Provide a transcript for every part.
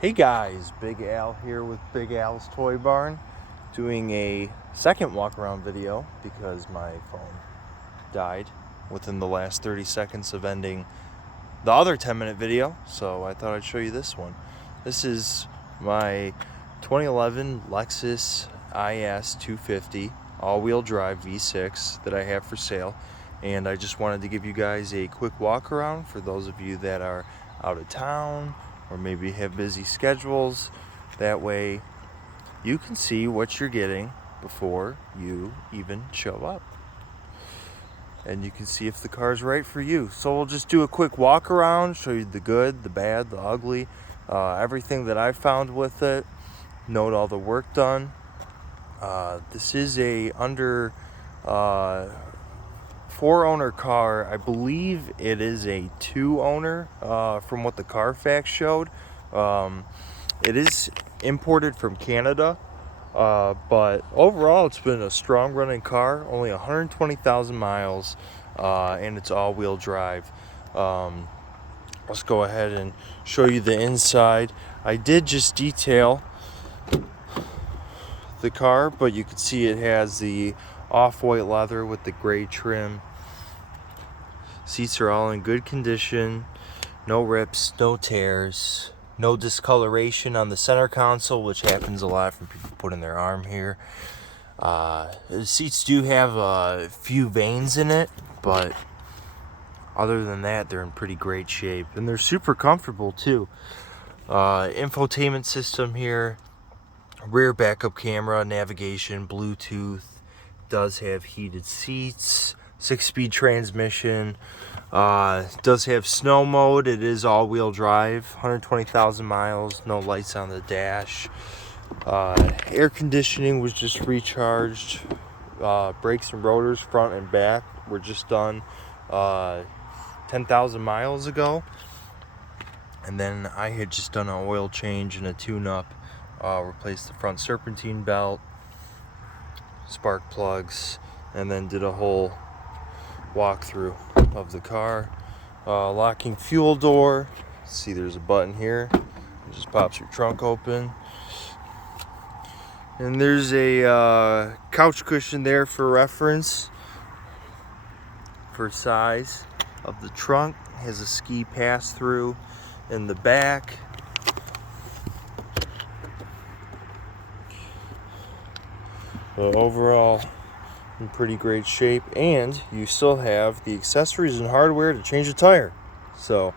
Hey guys, Big Al here with Big Al's Toy Barn, doing a second walk around video because my phone died within the last 30 seconds of ending the other 10-minute video, so I thought I'd show you this one. This is my 2011 Lexus IS250 all-wheel drive V6 that I have for sale, and I just wanted to give you guys a quick walk around for those of you that are out of town or maybe have busy schedules. That way you can see what you're getting before you even show up, and you can see if the car's right for you. So we'll just do a quick walk around, show you the good, the bad, the ugly, everything that I found with it, note all the work done. This is a under 4-owner car. I believe it is a 2-owner from what the Carfax showed. It is imported from Canada, but overall it's been a strong running car, only 120,000 miles, and it's all-wheel drive. Let's go ahead and show you the inside. I did just detail the car, but you can see it has the off-white leather with the gray trim. Seats are all in good condition, no rips, no tears, no discoloration on the center console, which happens a lot from people putting their arm here. The seats do have a few veins in it, but other than that, they're in pretty great shape, and they're super comfortable too. Infotainment system here, rear backup camera, navigation, Bluetooth, does have heated seats, 6-speed transmission, does have snow mode. It is all-wheel drive, 120,000 miles, no lights on the dash. Air conditioning was just recharged. Brakes and rotors front and back were just done 10,000 miles ago, and then I had just done an oil change and a tune-up. Replaced the front serpentine belt, spark plugs, and then did a whole walkthrough of the car. Locking fuel door. See, there's a button here. It just pops your trunk open. And there's a couch cushion there for reference for size of the trunk. It has a ski pass-through in the back. So overall, in pretty great shape, and you still have the accessories and hardware to change the tire. So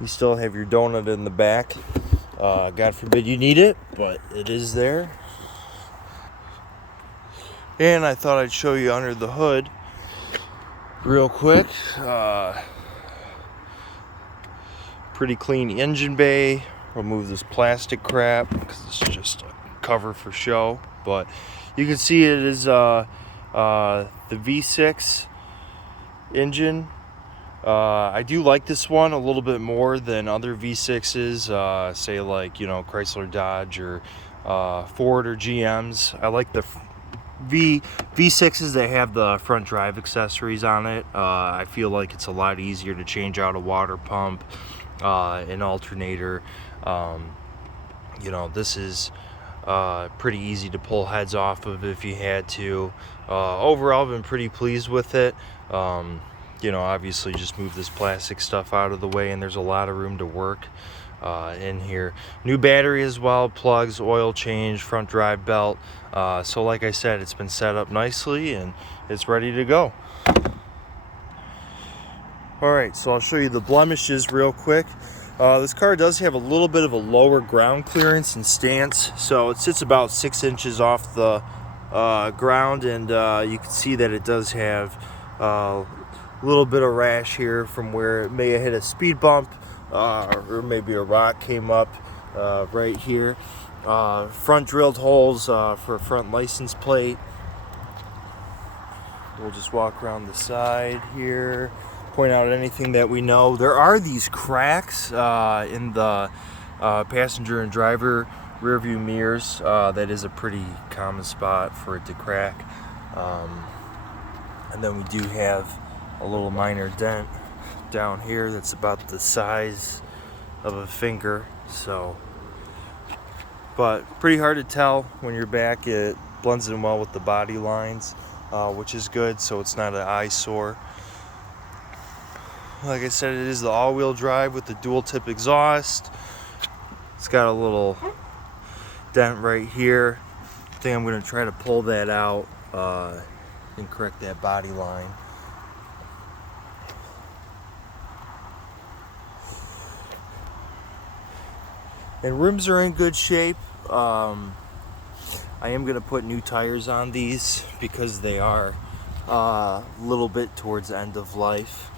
you still have your donut in the back. God forbid you need it, but it is there. And I thought I'd show you under the hood real quick. Pretty clean engine bay. Remove this plastic crap because it's just a cover for show, but you can see it is the V6 engine. I do like this one a little bit more than other V6s, say like, Chrysler, Dodge, or Ford or GMs. I like the V6s that have the front drive accessories on it. I feel like it's a lot easier to change out a water pump, an alternator. This is pretty easy to pull heads off of if you had to. Overall, I've been pretty pleased with it. Obviously just move this plastic stuff out of the way, and there's a lot of room to work in here. New battery as well, plugs, oil change, front drive belt. So like I said, it's been set up nicely and it's ready to go. Alright, so I'll show you the blemishes real quick. This car does have a little bit of a lower ground clearance and stance, so it sits about 6 inches off the ground, and you can see that it does have a little bit of rash here from where it may have hit a speed bump, or maybe a rock came up right here. Front drilled holes for a front license plate. We'll just walk around the side here, point out anything that we know. There are these cracks in the passenger and driver rear view mirrors. That is a pretty common spot for it to crack. And then we do have a little minor dent down here that's about the size of a finger. So, but pretty hard to tell when you're back. It blends in well with the body lines, which is good, so it's not an eyesore. Like I said, it is the all-wheel drive with the dual tip exhaust. It's got a little dent right here. I think I'm going to try to pull that out and correct that body line. And rims are in good shape. I am going to put new tires on these because they are a little bit towards the end of life.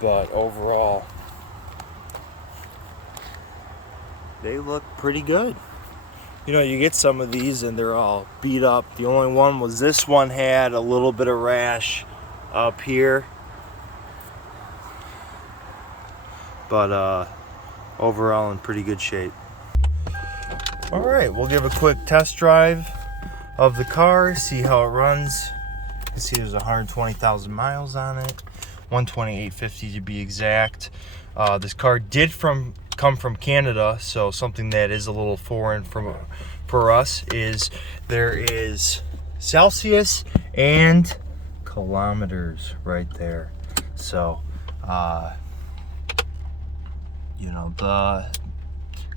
But overall, they look pretty good. You know, you get some of these and they're all beat up. The only one was this one had a little bit of rash up here. But overall in pretty good shape. All right, we'll give a quick test drive of the car, see how it runs. You can see there's 120,000 miles on it. 128.50 to be exact. This car did come from Canada, so something that is a little foreign for us is there is Celsius and kilometers right there. So, you know, the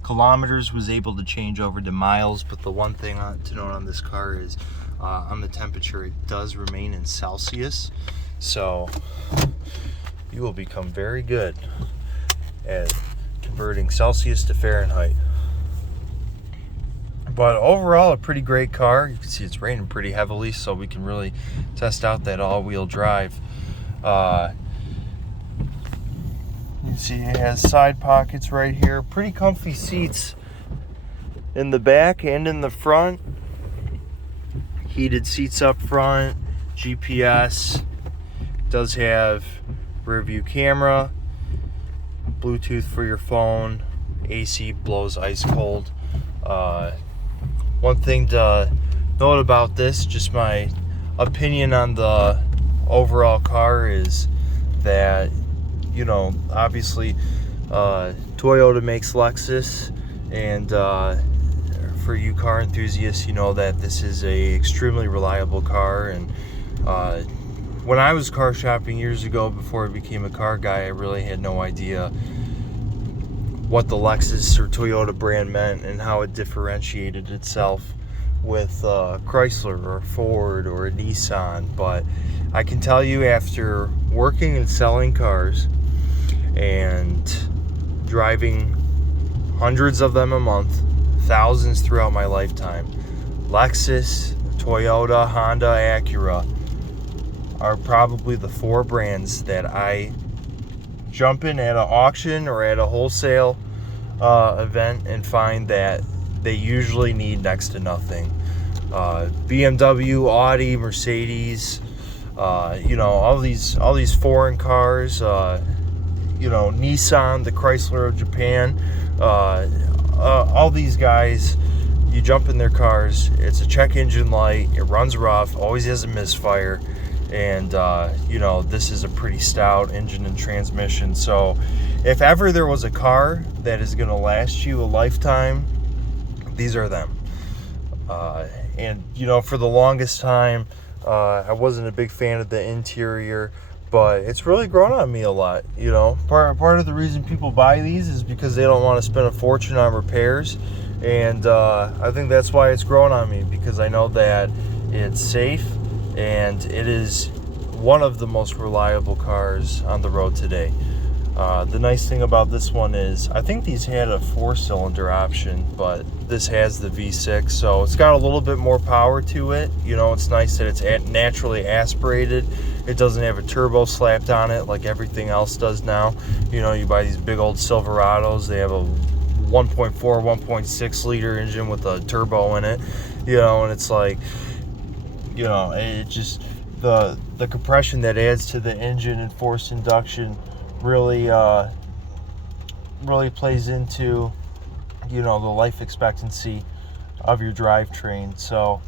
kilometers was able to change over to miles, but the one thing to note on this car is on the temperature, it does remain in Celsius. So you will become very good at converting Celsius to Fahrenheit. But overall, a pretty great car. You can see it's raining pretty heavily, so we can really test out that all-wheel drive. You can see it has side pockets right here. Pretty comfy seats in the back and in the front. Heated seats up front, GPS. Does have rear view camera, Bluetooth for your phone, AC blows ice cold. One thing to note about this, just my opinion on the overall car, is that, you know, obviously Toyota makes Lexus, and for you car enthusiasts, you know that this is a extremely reliable car. And when I was car shopping years ago, before I became a car guy, I really had no idea what the Lexus or Toyota brand meant and how it differentiated itself with Chrysler or Ford or a Nissan. But I can tell you, after working and selling cars and driving hundreds of them a month, thousands throughout my lifetime, Lexus, Toyota, Honda, Acura are probably the four brands that I jump in at an auction or at a wholesale event and find that they usually need next to nothing. BMW, Audi, Mercedes, you know, all these foreign cars, you know, Nissan, the Chrysler of Japan, all these guys, you jump in their cars, it's a check engine light, it runs rough, always has a misfire. And you know, this is a pretty stout engine and transmission. So if ever there was a car that is going to last you a lifetime, these are them. And you know, for the longest time, I wasn't a big fan of the interior, but it's really grown on me a lot. You know, part of the reason people buy these is because they don't want to spend a fortune on repairs. And I think that's why it's grown on me, because I know that it's safe, and it is one of the most reliable cars on the road today. The nice thing about this one is, I think these had a 4-cylinder option, but this has the V6, so it's got a little bit more power to it. You know, it's nice that it's naturally aspirated. It doesn't have a turbo slapped on it like everything else does now. You know, you buy these big old Silverados, they have a 1.4, 1.6 liter engine with a turbo in it, you know, and it's like, you know, it just, the compression that adds to the engine and forced induction really plays into, you know, the life expectancy of your drivetrain. So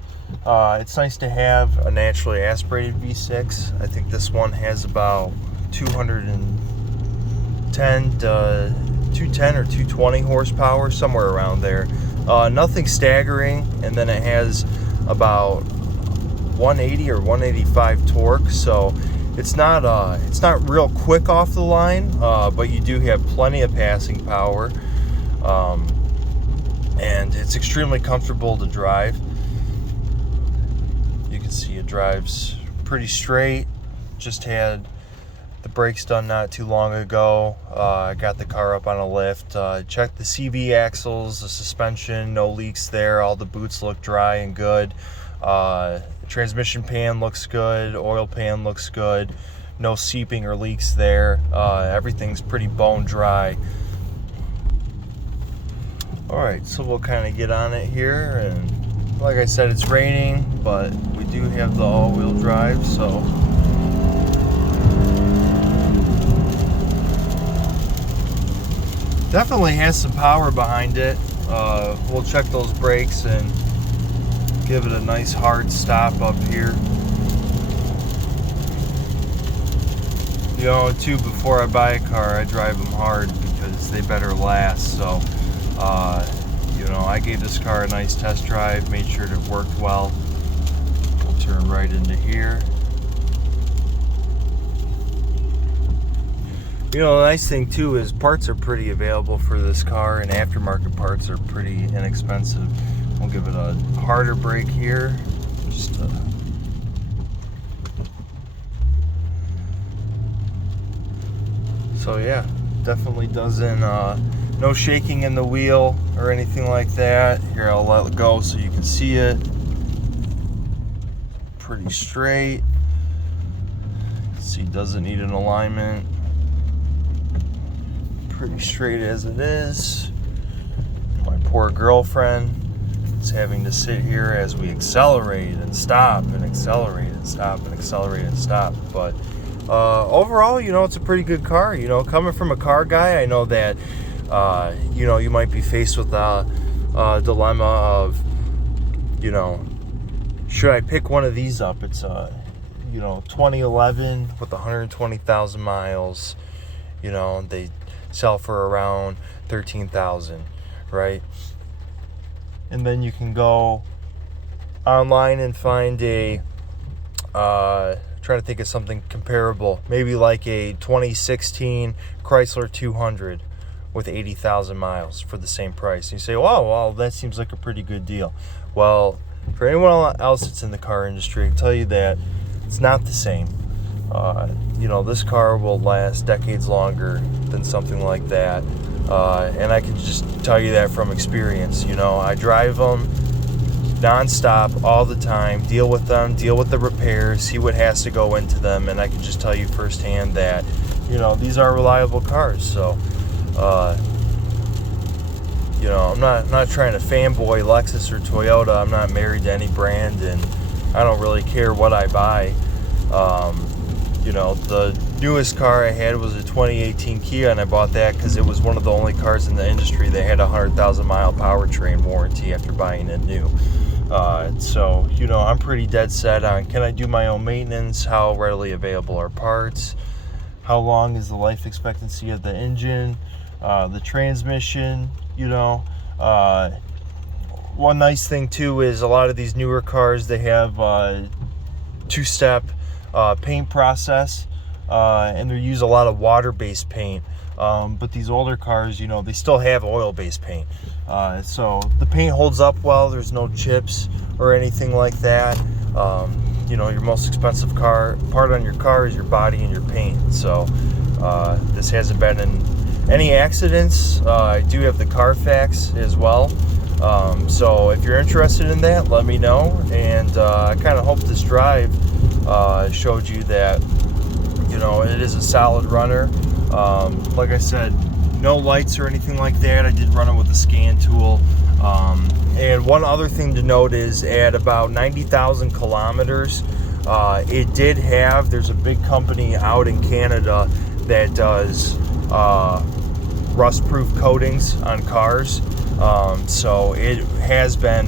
it's nice to have a naturally aspirated V6. I think this one has about 210 to 210 or 220 horsepower, somewhere around there. Nothing staggering, and then it has about 180 or 185 torque, so it's not real quick off the line, but you do have plenty of passing power, and it's extremely comfortable to drive. You can see it drives pretty straight. Just had the brakes done not too long ago. I got the car up on a lift, checked the CV axles, the suspension, no leaks there. All the boots look dry and good. Transmission pan looks good, oil pan looks good, no seeping or leaks there. Everything's pretty bone dry. Alright, so we'll kind of get on it here, and like I said, it's raining, but we do have the all-wheel drive, so definitely has some power behind it. We'll check those brakes and give it a nice hard stop up here. You know, too, before I buy a car, I drive them hard because they better last. So, you know, I gave this car a nice test drive, made sure it worked well. We'll turn right into here. You know, the nice thing too is parts are pretty available for this car, and aftermarket parts are pretty inexpensive. We'll give it a harder brake here. So yeah, definitely doesn't, no shaking in the wheel or anything like that. Here, I'll let it go so you can see it. Pretty straight. See, doesn't need an alignment. Pretty straight as it is. My poor girlfriend is having to sit here as we accelerate and stop and accelerate and stop and accelerate and stop. But overall, you know, it's a pretty good car. You know, coming from a car guy, I know that you know, you might be faced with a dilemma of, you know, should I pick one of these up? It's you know, 2011 with 120,000 miles. You know, they sell for around 13,000, right? And then you can go online and find a trying to think of something comparable, maybe like a 2016 Chrysler 200 with 80,000 miles for the same price. And you say, oh, well, that seems like a pretty good deal. Well, for anyone else that's in the car industry, I can tell you that it's not the same. You know, this car will last decades longer than something like that. And I can just tell you that from experience. You know, I drive them non-stop all the time, deal with them, deal with the repairs, see what has to go into them, and I can just tell you firsthand that, you know, these are reliable cars. So, you know, I'm not trying to fanboy Lexus or Toyota. I'm not married to any brand, and I don't really care what I buy. You know, the newest car I had was a 2018 Kia, and I bought that because it was one of the only cars in the industry that had a 100,000 mile powertrain warranty after buying it new. So, you know, I'm pretty dead set on, can I do my own maintenance? How readily available are parts? How long is the life expectancy of the engine? The transmission, you know. One nice thing too is a lot of these newer cars, they have two-step paint process, and they use a lot of water-based paint. But these older cars, you know, they still have oil-based paint. So the paint holds up well. There's no chips or anything like that. You know, your most expensive part on your car is your body and your paint. So this hasn't been in any accidents. I do have the Carfax as well. So if you're interested in that, let me know. And I kind of hope this drive showed you that, you know, it is a solid runner. Like I said, no lights or anything like that. I did run it with a scan tool. And one other thing to note is at about 90,000 kilometers, it did have, there's a big company out in Canada that does rust-proof coatings on cars. So it has been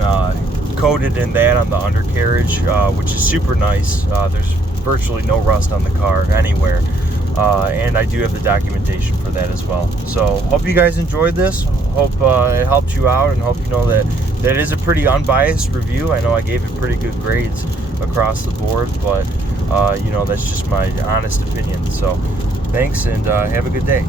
coated in that on the undercarriage, which is super nice. There's virtually no rust on the car anywhere. and I do have the documentation for that as well. So hope you guys enjoyed this. Hope it helped you out, and hope you know that that is a pretty unbiased review. I know I gave it pretty good grades across the board, but you know, that's just my honest opinion. So thanks, and have a good day.